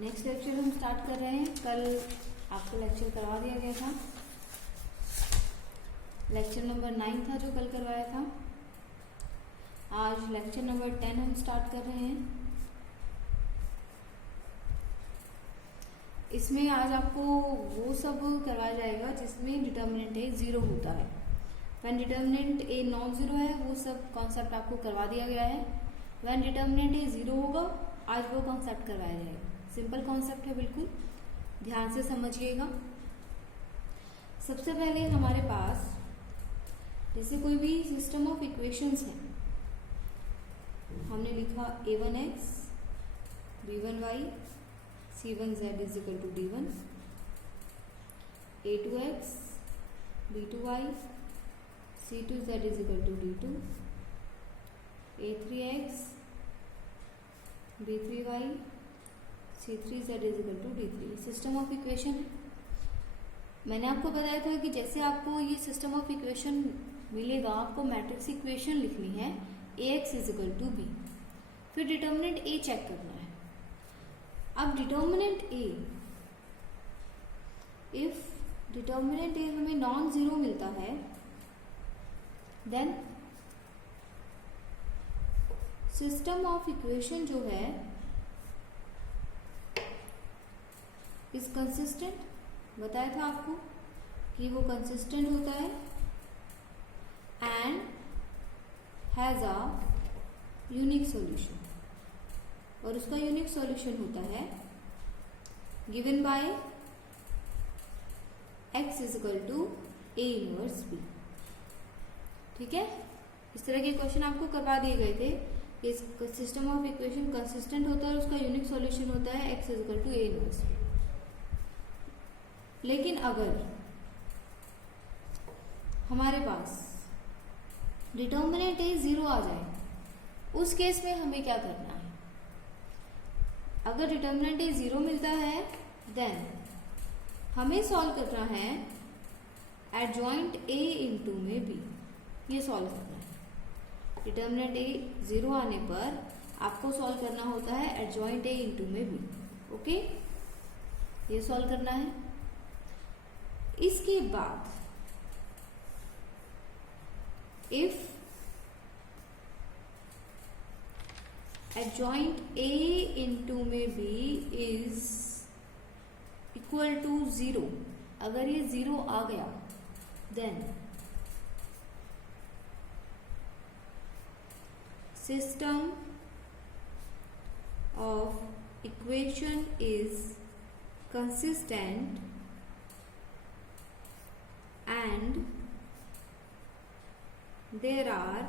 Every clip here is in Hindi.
नेक्स्ट लेक्चर हम स्टार्ट कर रहे हैं। कल आपको लेक्चर करवा दिया गया था, लेक्चर नंबर 9 था जो कल करवाया था। आज लेक्चर नंबर 10 हम स्टार्ट कर रहे हैं। इसमें आज आपको वो सब करवाया जाएगा जिसमें डिटर्मिनेंट ए 0 होता है। When determinant a non zero है वो सब कॉन्सेप्ट आपको करवा दिया गया है। व्हेन डिटर्मिनेंट ए 0 होगा आज वो कॉन्सेप्ट करवाया जाएगा। सिंपल कॉन्सेप्ट है, बिल्कुल ध्यान से समझिएगा। सबसे पहले हमारे पास जैसे कोई भी सिस्टम ऑफ इक्वेशंस है, हमने लिखा a1x b1y c1z is equal to d1, a2x b2y c2z is equal to d2, a3x b3y c3z is equal to d3। System of equation है। मैंने आपको बताया था कि जैसे आपको ये सिस्टम ऑफ इक्वेशन मिलेगा, आपको मैट्रिक्स इक्वेशन लिखनी है ax is equal to b, फिर डिटर्मिनेंट a चेक करना है। अब determinant a, if determinant a हमें नॉन जीरो मिलता है देन सिस्टम ऑफ इक्वेशन जो है इज कंसिस्टेंट। बताया था आपको कि वो कंसिस्टेंट होता है and has a unique solution, और उसका यूनिक सॉल्यूशन होता है given by x is equal to a inverse b। ठीक है, इस तरह के क्वेश्चन आपको करवा दिए गए थे कि सिस्टम ऑफ इक्वेशन कंसिस्टेंट होता है और उसका यूनिक सॉल्यूशन होता है x is equal to a inverse b। लेकिन अगर हमारे पास डिटर्मिनेंट ए 0 आ जाए, उस केस में हमें क्या करना है? अगर डिटर्मिनेंट ए 0 मिलता है देन हमें सॉल्व करना है एडजॉइंट ए इंटू में बी। ये सॉल्व करना है। डिटर्मिनेंट ए 0 आने पर आपको सॉल्व करना होता है एडजॉइंट ए इंटू में बी। ओके, ये सॉल्व करना है। इसके बाद इफ adjoint a इंटू में b इज इक्वल टू 0, अगर ये 0 आ गया then system of equation is consistent and there are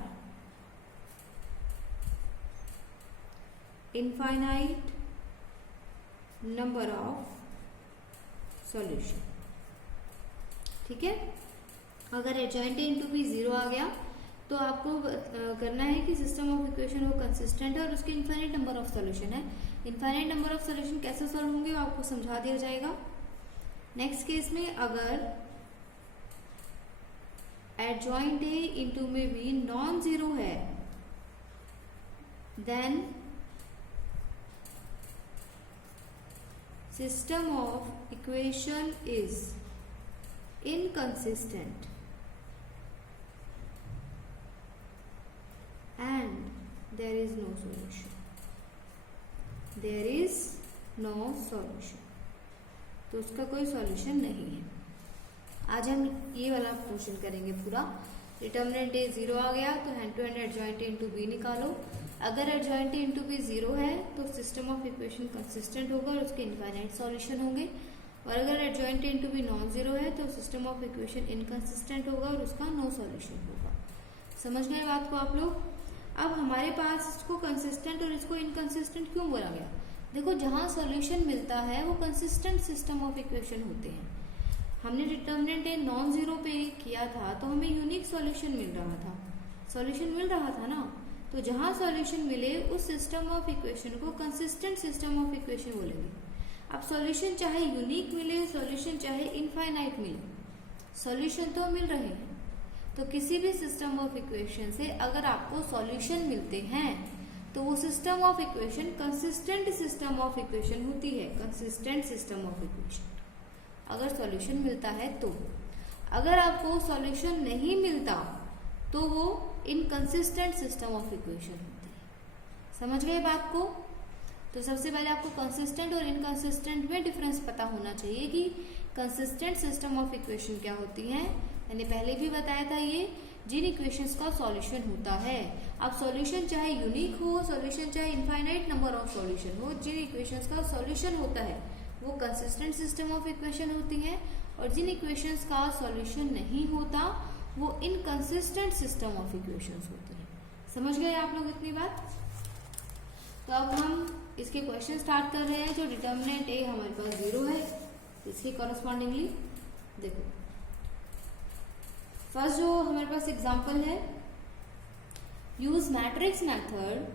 infinite number of solution। ठीक है, अगर एडजॉइंट ए इंटू बी 0 आ गया तो आपको करना है कि सिस्टम ऑफ इक्वेशन वो कंसिस्टेंट है और उसके इनफाइनाइट नंबर ऑफ सॉल्यूशन है। इनफाइनाइट नंबर ऑफ सॉल्यूशन कैसे सॉल्व होंगे वो आपको समझा दिया जाएगा। नेक्स्ट केस में अगर एडजॉइंट ए इंटू में बी नॉन जीरो है then system of equation is inconsistent and there is no solution. There is no solution, तो उसका कोई सॉल्यूशन नहीं है। आज हम ये वाला क्वेश्चन करेंगे पूरा। डिटर्मिनेंट ए 0 आ गया तो hand to hand adjoint A into B निकालो। अगर एडजॉइंट ए इंटू बी 0 है तो सिस्टम ऑफ इक्वेशन कंसिस्टेंट होगा और उसके इनफाइनाइट सॉल्यूशन होंगे, और अगर adjoint A into B non zero है तो सिस्टम ऑफ इक्वेशन इनकंसिस्टेंट होगा और उसका नो सॉल्यूशन होगा। समझ गए बात को आप लोग? अब हमारे पास इसको कंसिस्टेंट और इसको इनकंसिस्टेंट क्यों बोला गया? देखो, जहां सॉल्यूशन मिलता है वो कंसिस्टेंट सिस्टम ऑफ इक्वेशन होते हैं। हमने डिटर्मिनेंट ए नॉन जीरो पे किया था तो हमें यूनिक सॉल्यूशन मिल रहा था, सॉल्यूशन मिल रहा था ना। तो जहां सॉल्यूशन मिले उस सिस्टम ऑफ इक्वेशन को कंसिस्टेंट सिस्टम ऑफ इक्वेशन बोलेंगे। अब सॉल्यूशन चाहे यूनिक मिले, सॉल्यूशन चाहे इनफाइनाइट मिले, सॉल्यूशन तो मिल रहे हैं। तो किसी भी सिस्टम ऑफ इक्वेशन से अगर आपको सॉल्यूशन मिलते हैं तो वो system of equation consistent system of equation होती है, कंसिस्टेंट सिस्टम ऑफ इक्वेशन। अगर सॉल्यूशन मिलता है तो, अगर आपको सॉल्यूशन नहीं मिलता तो वो इनकंसिस्टेंट सिस्टम ऑफ इक्वेशन होती है। समझ गए बात को? तो सबसे पहले आपको कंसिस्टेंट और इनकंसिस्टेंट में डिफरेंस पता होना चाहिए कि कंसिस्टेंट सिस्टम ऑफ इक्वेशन क्या होती है। मैंने पहले भी बताया था, ये जिन इक्वेशंस का सॉल्यूशन होता है। अब सॉल्यूशन चाहे यूनिक हो, सॉल्यूशन चाहे इनफाइनाइट नंबर ऑफ सॉल्यूशन हो, जिन इक्वेशंस का सॉल्यूशन होता है वो कंसिस्टेंट सिस्टम ऑफ इक्वेशन होती है, और जिन इक्वेशंस का सॉल्यूशन नहीं होता वो इनकंसिस्टेंट सिस्टम ऑफ इक्वेशंस होते हैं। समझ गए आप लोग इतनी बात? तो अब हम इसके क्वेश्चन स्टार्ट कर रहे हैं। जो डिटर्मिनेंट ए हमारे पास 0 है, इसके कॉरस्पॉन्डिंगली देखो फर्स्ट जो हमारे पास एग्जांपल है, use matrix method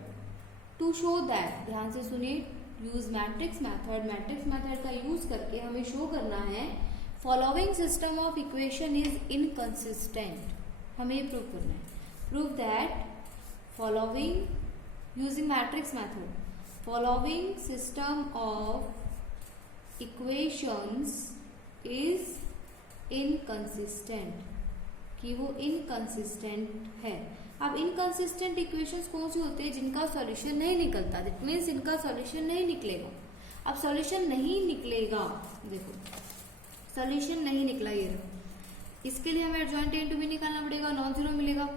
to show that, ध्यान से सुनिए, use matrix method, matrix method का यूज करके हमें शो करना है following system of equation is inconsistent. हमें प्रूव करना है, prove that following using matrix method following system of equations is inconsistent, कि वो इनकंसिस्टेंट है। अब इनकंसिस्टेंट इक्वेशंस कौन सी होते हैं? जिनका सॉल्यूशन नहीं निकलता, दैट मीन्स इनका सॉल्यूशन नहीं निकलेगा। अब सॉल्यूशन नहीं निकलेगा, देखो सॉल्यूशन नहीं निकला, ये रहा, इसके लिए हमें एडजॉइंट ए इंटू बी निकालना पड़ेगा, नॉन जीरो मिलेगा।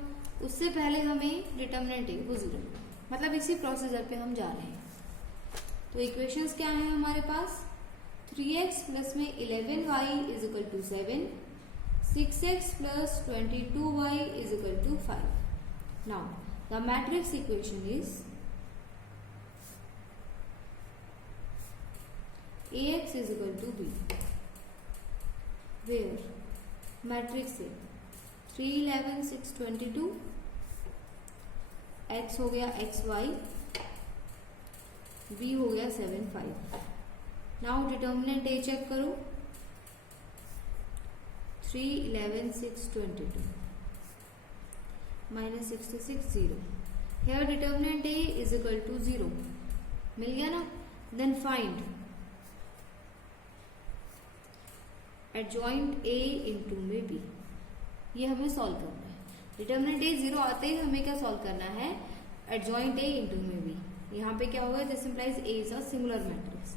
उससे पहले हमें डिटर्मिनेंट ए वो 0, मतलब इसी प्रोसीजर पे हम जा रहे हैं। तो इक्वेशंस क्या है हमारे पास? 3x प्लस में 11y is equal to 7, 6x plus 22y is equal to 5। Now the matrix equation is ax is equal to b, where matrix है 3, 11, 6, 22, x हो गया xy, b हो गया 7, 5। नाउ डिटर्मिनेंट ए चेक करो, 3, 11, 6, 22 minus 66, 0। Here determinant A is equal to 0 मिल गया ना। Then find adjoint A into में बी, ये हमें सॉल्व करना है। डिटर्मिनेंट ए 0 आते ही हमें क्या सॉल्व करना है? एडजॉइंट ए इंटू में बी। यहाँ पे क्या होगा? This implies A is a singular matrix.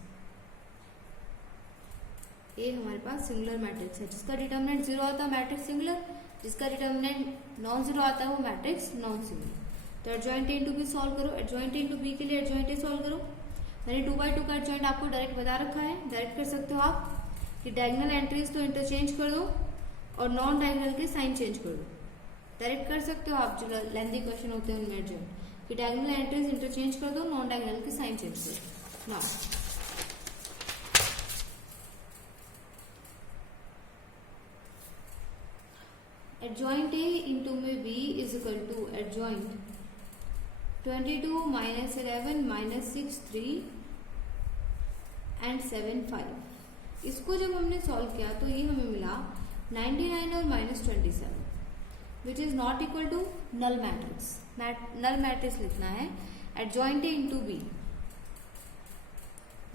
A हमारे पास सिंगुलर मैट्रिक्स है, जिसका डिटर्मिनेंट 0 आता है मैट्रिक्स सिंगुलर, जिसका डिटर्मिनेंट नॉन 0 आता है वो मैट्रिक्स नॉन सिंगुलर। तो adjoint A into B solve करो। एडजॉइंट ए इंटू बी के लिए एडजॉइंट ए सॉल्व करो। मैंने 2/2 का एडजॉइंट आपको डायरेक्ट बता रखा है, डायरेक्ट कर सकते हो आप कि डायगोनल एंट्रीज तो इंटरचेंज कर दो और नॉन डायगोनल के साइन चेंज कर दो। डायरेक्ट कर सकते हो आप, जो लेंथी क्वेश्चन होते हैं उनमें एडजॉइंट कि डायगोनल एंट्रीज इंटरचेंज कर दो, नॉन डायगोनल के साइन चेंज कर दो। नाउ एडजॉइंट ए इंटू में B is equal to adjoint 22 minus 11 minus 6 3 and 7 5। इसको जब हमने सॉल्व किया तो ये हमें मिला 99 और minus 27, which is not equal to null matrix. Null matrix लिखना है एडजॉइंट ए इंटू बी।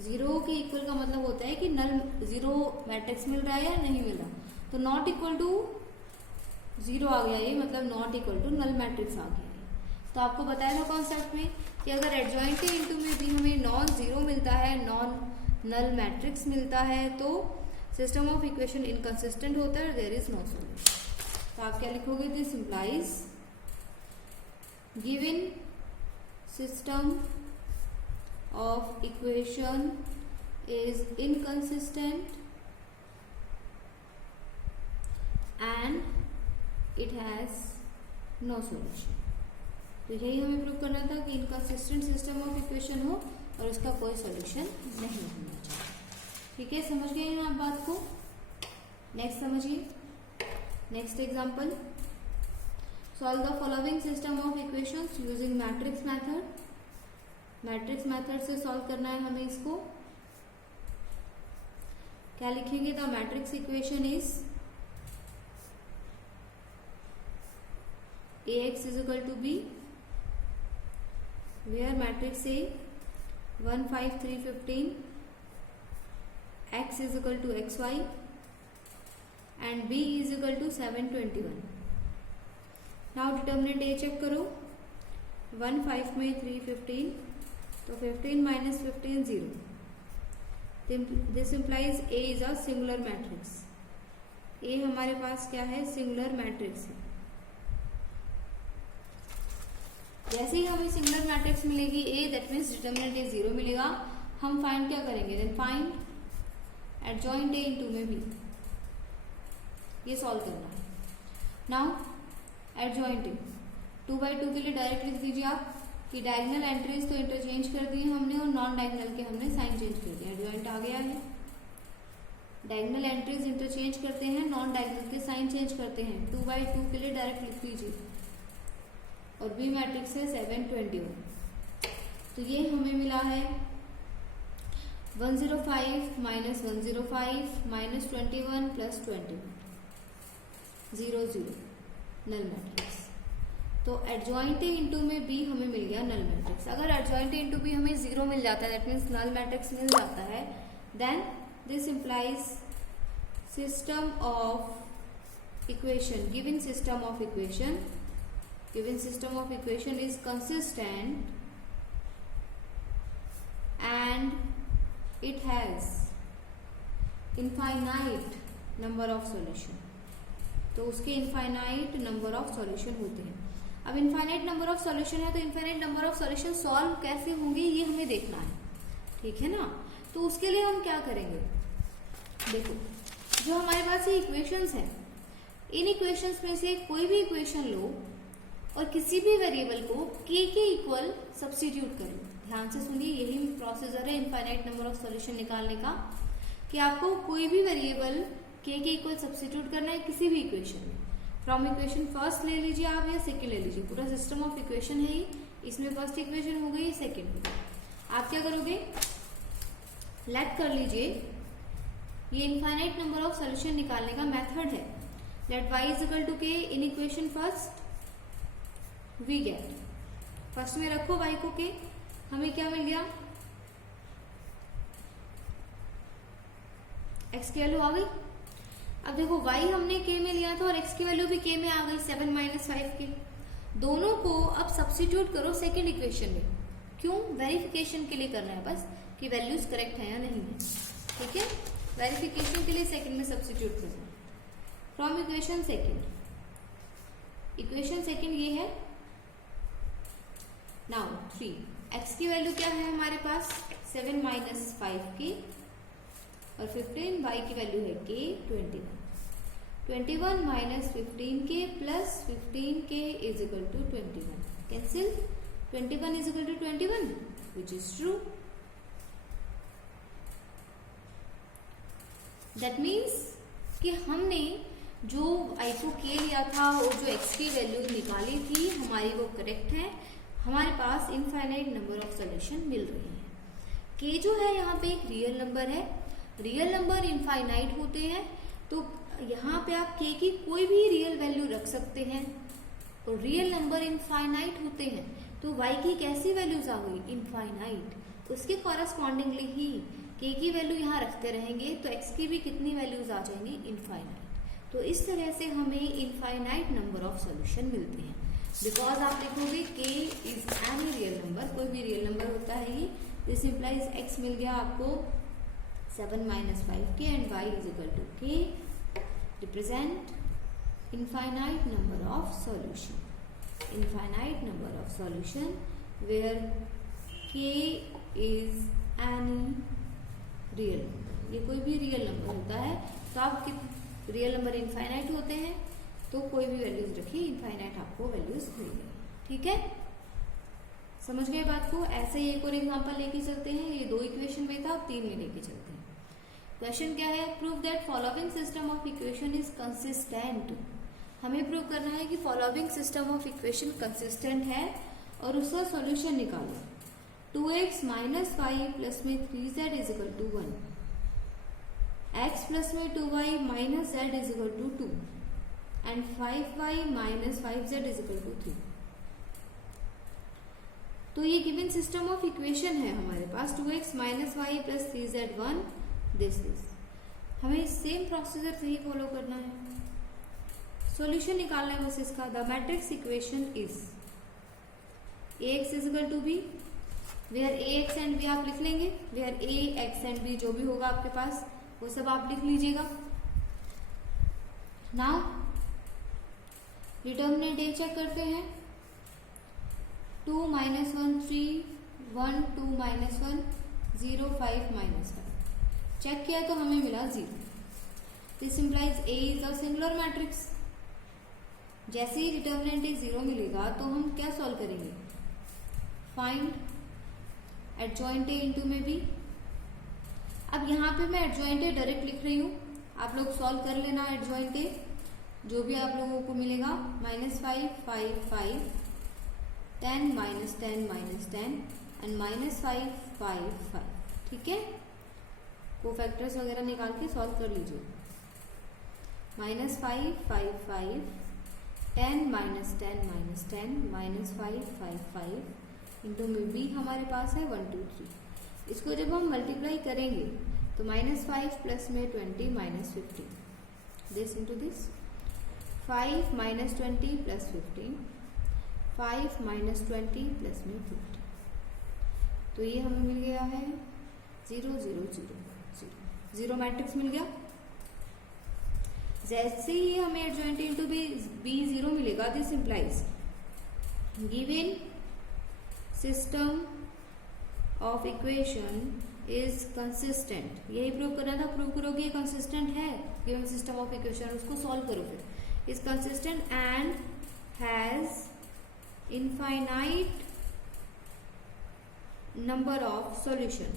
0 के इक्वल का मतलब होता है कि नल 0 मैट्रिक्स मिल रहा है या नहीं मिल रहा। तो नॉट इक्वल टू 0 आ गया, ये मतलब not equal to null matrix आ गया। तो आपको बताया था कॉन्सेप्ट में कि अगर एडजॉइंट ए इंटू में भी हमें नॉन 0 मिलता है, नॉन नल मैट्रिक्स मिलता है, तो सिस्टम ऑफ इक्वेशन इनकंसिस्टेंट होता है, देयर इज नो सॉल्यूशन। तो आप क्या लिखोगे? This implies given system of equation is inconsistent and it has no solution. तो यही हमें प्रूव करना था कि इनकंसिस्टेंट सिस्टम ऑफ इक्वेशन हो और उसका कोई सॉल्यूशन नहीं होना चाहिए। ठीक है, समझ गए हैं आप बात को? नेक्स्ट समझिए, next example, solve the following system of equations using matrix method. Matrix method से सॉल्व करना है हमें इसको। क्या लिखेंगे? The matrix equation is ax is equal to b, where matrix A 1 5 3 15 x is equal to xy and B is equal to 7 21. now determinant A check करो, 1 5 में 3 15, तो 15 minus 15 0. This implies A is a singular matrix. A हमारे पास क्या है, सिंगुलर मैट्रिक्स है। जैसे ही हमें सिंगुलर मैट्रिक्स मिलेगी A, that means determinant A 0 मिलेगा। हम फाइंड क्या करेंगे, then find adjoint A into में B, ये सॉल्व करना है। नाउ एडजॉइंट A 2/2 के लिए डायरेक्ट लिख दीजिए आप कि डायगोनल एंट्रीज तो इंटरचेंज कर दिए हमने और नॉन डायगोनल के हमने साइन चेंज कर दिया। एडजॉइंट आ गया है, डायगोनल एंट्रीज इंटरचेंज करते हैं, नॉन डायगोनल के साइन चेंज करते हैं। 2/2 के लिए डायरेक्ट लिख दीजिए और बी मैट्रिक्स है 7 21। तो ये हमें मिला है 105 minus 105 minus 21 plus 21 0 0 null matrix. तो एडजॉइंट ए इंटू में बी हमें मिल गया नल मैट्रिक्स। अगर एडजॉइंट ए इंटू बी हमें 0 मिल जाता है, दैट मीन्स नल मैट्रिक्स मिल जाता है, then this implies system of equation, given system of equation is consistent and it has infinite number of solution। तो उसके इनफाइनाइट नंबर ऑफ सॉल्यूशन होते हैं। अब इनफाइनाइट नंबर ऑफ सॉल्यूशन है तो infinite number of solution solve कैसे होंगे ये हमें देखना है, ठीक है ना। तो उसके लिए हम क्या करेंगे, देखो जो हमारे पास ये इक्वेशंस हैं, इन इक्वेशंस में से कोई भी इक्वेशन लो और किसी भी वेरिएबल को k के इक्वल सब्स्टिट्यूट करो। ध्यान से सुनिए, यही प्रोसीजर है इनफाइनाइट नंबर ऑफ सॉल्यूशन निकालने का, कि आपको कोई भी वेरिएबल k के इक्वल सब्स्टिट्यूट करना है किसी भी इक्वेशन में। फ्रॉम इक्वेशन फर्स्ट ले लीजिए आप या सेकेंड ले लीजिए, पूरा सिस्टम ऑफ इक्वेशन है ही। इसमें फर्स्ट इक्वेशन हो गई, सेकेंड हो गई। आप क्या करोगे, लेट कर लीजिए, ये इनफाइनाइट नंबर ऑफ सॉल्यूशन निकालने का मेथड है। Let y is equal to k in equation first, we get, first में रखो y को k, हमें क्या मिल गया, x की वैल्यू आ गई। अब देखो y हमने k में लिया था और x की वैल्यू भी k में आ गई, 7 माइनस 5 k। दोनों को अब सब्स्टिट्यूट करो सेकेंड इक्वेशन में। क्यों, वेरिफिकेशन के लिए करना है बस कि वैल्यूज करेक्ट है या नहीं है, ठीक है। वेरिफिकेशन के लिए सेकंड में सब्स्टिट्यूट करना। From equation second, equation second ये है। नाउ 3, x की वैल्यू क्या है हमारे पास, 7 माइनस 5 की, और 15, y की वैल्यू है k 21। 21 माइनस 15 के plus 15 k is equal to 21, cancel, 21 is equal to 21 which is true. That means कि हमने जो आई को k लिया था और जो x की वैल्यू निकाली थी हमारी वो करेक्ट है। हमारे पास इनफाइनाइट नंबर ऑफ सॉल्यूशन मिल रही है। k जो है यहाँ पे एक रियल नंबर है, रियल नंबर इनफाइनाइट होते हैं, तो यहाँ पे आप k की कोई भी रियल वैल्यू रख सकते हैं और रियल नंबर इनफाइनाइट होते हैं, तो y की कैसी वैल्यूज आ गई, इनफाइनाइट। उसके कॉरस्पॉन्डिंगली ही k की वैल्यू यहाँ रखते रहेंगे तो x की भी कितनी वैल्यूज आ जाएंगी, इनफाइनाइट। तो इस तरह से हमें इनफाइनाइट नंबर ऑफ सॉल्यूशन मिलते हैं। बिकॉज आप देखोगे k is any real number, कोई भी रियल नंबर होता है ये। दिस इंप्लाइज x मिल गया आपको 7 minus 5k and y is equal to k, represent infinite number of solution. Infinite number of solution where k is any real number, ये कोई भी रियल नंबर होता है। तो आप रियल नंबर इनफाइनाइट होते हैं तो कोई भी वैल्यूज रखिए, इनफाइनाइट आपको वैल्यूज मिलेंगी, ठीक है। समझ गए बात को। ऐसे ही एक और एग्जांपल लेके चलते हैं, ये 2 इक्वेशन में था, अब 3 में लेके चलते हैं। क्वेश्चन क्या है, prove that following system of equation is consistent. हमें प्रूव करना है कि following system of equation consistent है और उसका सॉल्यूशन निकालो। 2x माइनस 5 प्लस में 3z is equal to 1, x plus में 2y minus z is equal to 2 and 5y minus 5z is equal to 3। तो ये गिवन सिस्टम ऑफ इक्वेशन है हमारे पास 2x minus Y plus 3z1 this हमें सेम प्रोसीजर से ही फॉलो करना है। सॉल्यूशन निकालना है बस इसका। The matrix equation is ax is equal to b, where ax and b आप लिख लेंगे, वेयर ax एंड b जो भी होगा आपके पास वो सब आप लिख लीजिएगा। नाउ डिटर्मिनेंट a चेक करते हैं। 2 माइनस 1 3 1 2 माइनस 1 0 5 माइनस 1 चेक किया तो हमें मिला 0। This implies a is a singular matrix. जैसे ही डिटर्मिनेंट ए 0 मिलेगा तो हम क्या सॉल्व करेंगे, फाइंड एडजॉइंट ए इंटू में बी। अब यहाँ पे मैं एडजॉइंट ए डायरेक्ट लिख रही हूँ, आप लोग सॉल्व कर लेना एडजॉइंट ए, जो भी आप लोगों को मिलेगा। -5 5 5 10 माइनस 10 माइनस 10 एंड -5 5 5। ठीक है, कोफैक्टर्स वगैरह निकाल के सॉल्व कर लीजिए। -5 5 5 10 माइनस 10 माइनस 10 -5 5 5 इंटू में बी हमारे पास है 1 2 3। इसको जब हम मल्टीप्लाई करेंगे तो -5 प्लस में 20 minus 15 this into this 5 minus 20 plus 15 5 minus 20 plus में 50। तो ये हमें मिल गया है 0 0 0 0 मैट्रिक्स मिल गया। जैसे ही हमें एडजॉइंट इंटू बी 0 मिलेगा, this implies given system of equation is consistent. यही प्रूव करना था, प्रूव करो कि कंसिस्टेंट है गिवन सिस्टम ऑफ इक्वेशन, उसको सॉल्व करो फिर। Is consistent and has infinite number of solution,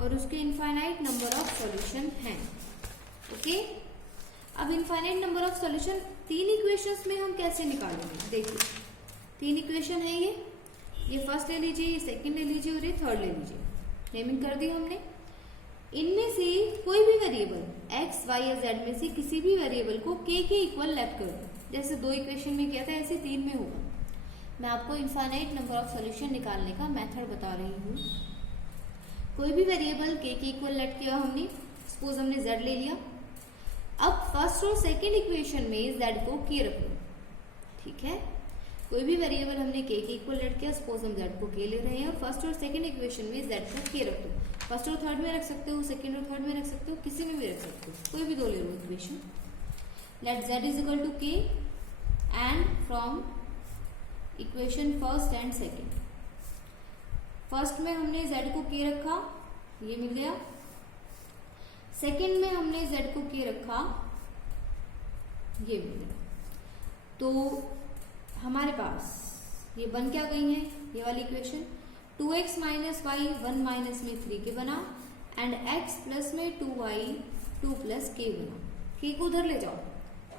और उसके इनफाइनाइट नंबर ऑफ सॉल्यूशन हैं। ओके, अब infinite number of solution 3 equations में हम कैसे निकालेंगे, देखिए 3 इक्वेशन है ये फर्स्ट ले लीजिए, ये सेकंड ले लीजिए और ये थर्ड ले लीजिए। नेमिंग कर दी हमने। इनमें से कोई भी वेरिएबल x y या z में से किसी भी वेरिएबल को k के इक्वल लेट कर दो। जैसे 2 इक्वेशन में किया था ऐसे 3 में होगा। मैं आपको इनफाइनाइट नंबर ऑफ सॉल्यूशन निकालने का मेथड बता रही हूँ। कोई भी वेरिएबल k के इक्वल लेट किया हमने, सपोज हमने z ले लिया। अब फर्स्ट और सेकंड इक्वेशन में z को k रख लो। ठीक है, कोई भी वेरिएबल हमने k के इक्वल लेट किया, सपोज हम z को k ले रहे हैं, और फर्स्ट और सेकंड इक्वेशन में z को k रख दो। फर्स्ट और थर्ड में रख सकते हो, सेकंड और थर्ड में रख सकते हो, किसी में भी रख सकते हो, कोई भी 2 ले लो equation. Let z is equal to k and from equation first and second. First में हमने z को k रखा, ये मिल गया। सेकंड में हमने z को k रखा, ये मिल गया। तो हमारे पास ये बन क्या गई है, ये वाली equation 2x minus Y 1 minus में 3 के बना एंड x प्लस में 2y 2 प्लस k बना। k को उधर ले जाओ।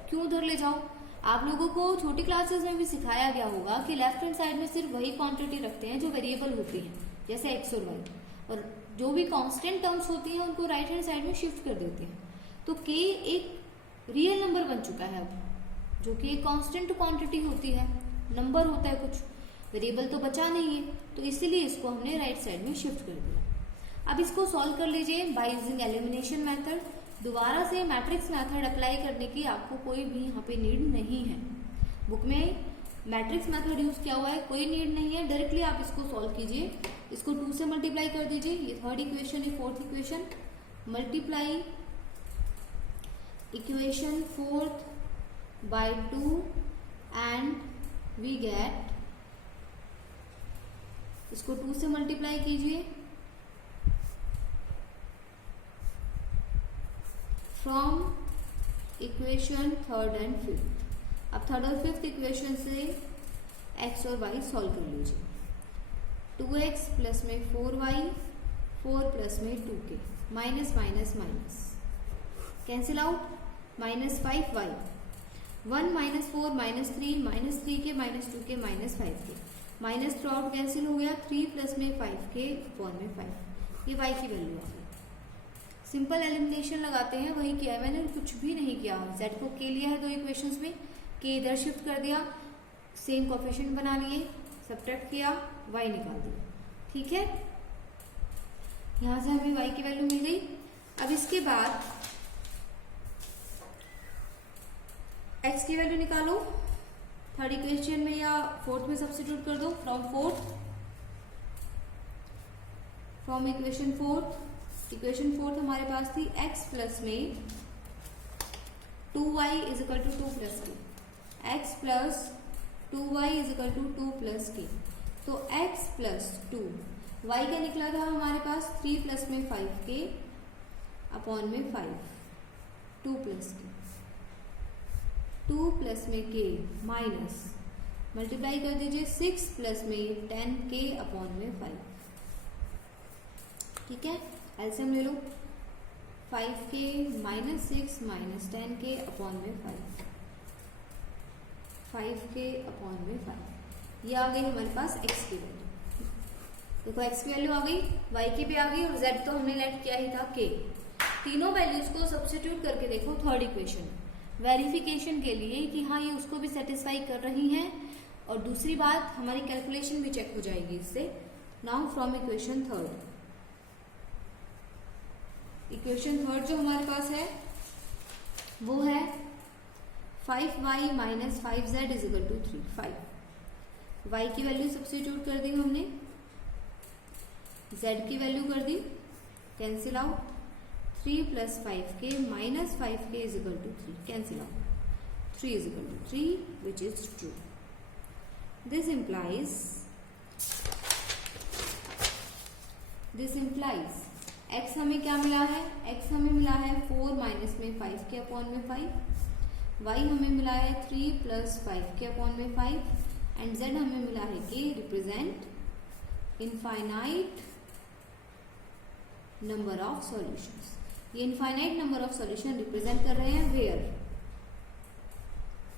क्यों उधर ले जाओ, आप लोगों को छोटी क्लासेस में भी सिखाया गया होगा कि लेफ्ट हैंड साइड में सिर्फ वही क्वांटिटी रखते हैं जो वेरिएबल होती है, जैसे x और y, और जो भी कांस्टेंट टर्म्स होती हैं उनको राइट हैंड साइड में शिफ्ट कर देते हैं। तो k एक रियल नंबर बन चुका है अब, जो कि एक कांस्टेंट क्वांटिटी होती है, नंबर होता है कुछ, वेरिएबल तो बचा नहीं है, तो इसीलिए इसको हमने राइट साइड में शिफ्ट कर दिया। अब इसको सॉल्व कर लीजिए बाय यूजिंग एलिमिनेशन मेथड। दोबारा से मैट्रिक्स मेथड अप्लाई करने की आपको कोई भी यहाँ पे नीड नहीं है। बुक में मैट्रिक्स मेथड यूज किया हुआ है, कोई नीड नहीं है, डायरेक्टली आप इसको सॉल्व कीजिए। इसको 2 से मल्टीप्लाई कर दीजिए, ये थर्ड इक्वेशन है, fourth equation, multiply equation fourth by 2 and we get, इसको 2 से मल्टीप्लाई कीजिए, from equation third and fifth. अब थर्ड और फिफ्थ इक्वेशन से x और y सॉल्व कर लीजिए। 2x प्लस में 4y 4 प्लस में 2k minus minus minus cancel out, -5y 1 minus 4 minus 3 -3k minus 2k minus 5k, minus through out cancel हो गया, 3 प्लस में 5k अपॉन में 5, ये y की वैल्यू आ गई। सिंपल एलिमिनेशन लगाते हैं, वही किया है मैंने, कुछ भी नहीं किया। z को k लिया है 2 इक्वेशंस में, k इधर शिफ्ट कर दिया, सेम कोफिशिएंट बना लिए, सब्ट्रैक्ट किया, y निकाल दिया। ठीक है, यहां से हमें y की वैल्यू मिल गई। अब इसके बाद x की वैल्यू निकालो, थर्ड इक्वेशन में या फोर्थ में सब्स्टिट्यूट कर दो। फ्रॉम इक्वेशन फोर्थ हमारे पास थी x प्लस में 2y is equal to 2 plus k, x plus 2y is equal to 2 plus k. तो x प्लस 2, y का निकला था हमारे पास 3 प्लस में 5k अपॉन में 5, 2 प्लस के, 2 प्लस में k माइनस मल्टीप्लाई कर दीजिए 6 प्लस में 10k अपॉन में 5। ठीक है, एलसीएम ले लो, 5k minus 6 minus 10k upon में 5, 5k अपॉन में 5। ये आ गई हमारे पास x की वैल्यू। देखो x की वैल्यू आ गई, y की भी आ गई और z तो हमने लेट किया ही था k। तीनों वैल्यूज को सब्स्टिट्यूट करके देखो थर्ड इक्वेशन, वेरिफिकेशन के लिए कि हाँ ये उसको भी सेटिस्फाई कर रही हैं, और दूसरी बात हमारी कैलकुलेशन भी चेक हो जाएगी इससे। नाउ फ्रॉम इक्वेशन थर्ड जो हमारे पास है वो है 5y minus 5z is equal to 3, 5 y की वैल्यू सब्स्टिट्यूट कर दी हमने, z की वैल्यू कर दी, cancel out, 3 plus 5k minus 5k is equal to 3, cancel out, 3 is equal to 3 which is true. This implies x हमें क्या मिला है, x हमें मिला है 4 माइनस में 5k अपॉन में 5, y हमें मिला है 3 प्लस 5k अपॉन में 5 एंड z हमें मिला है k represent infinite number of solutions. ये infinite number of solution represent कर रहे हैं where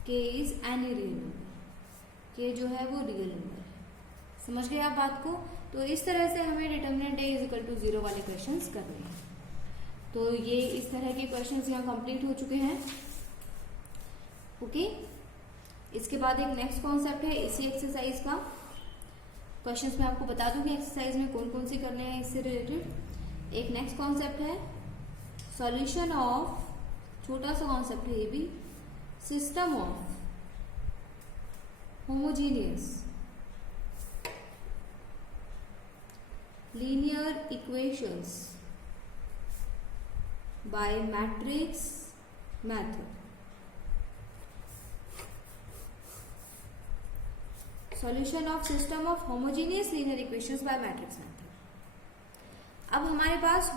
k is any real number, k जो है वो रियल नंबर है। समझ गए आप बात को? तो इस तरह से हमें determinant a is equal to 0 वाले क्वेश्चंस करने हैं। तो ये इस तरह के क्वेश्चंस यहाँ कंप्लीट हो चुके हैं। ओके, इसके बाद एक नेक्स्ट कॉन्सेप्ट है इसी एक्सरसाइज का। क्वेश्चंस मैं आपको बता दूं कि एक्सरसाइज में कौन कौन से करने हैं इससे रिलेटेड। एक नेक्स्ट कॉन्सेप्ट है सॉल्यूशन ऑफ, छोटा सा कॉन्सेप्ट है ये भी, system of homogeneous linear equations by matrix method। solution of system of homogeneous linear equations by matrix method। अब हमारे पास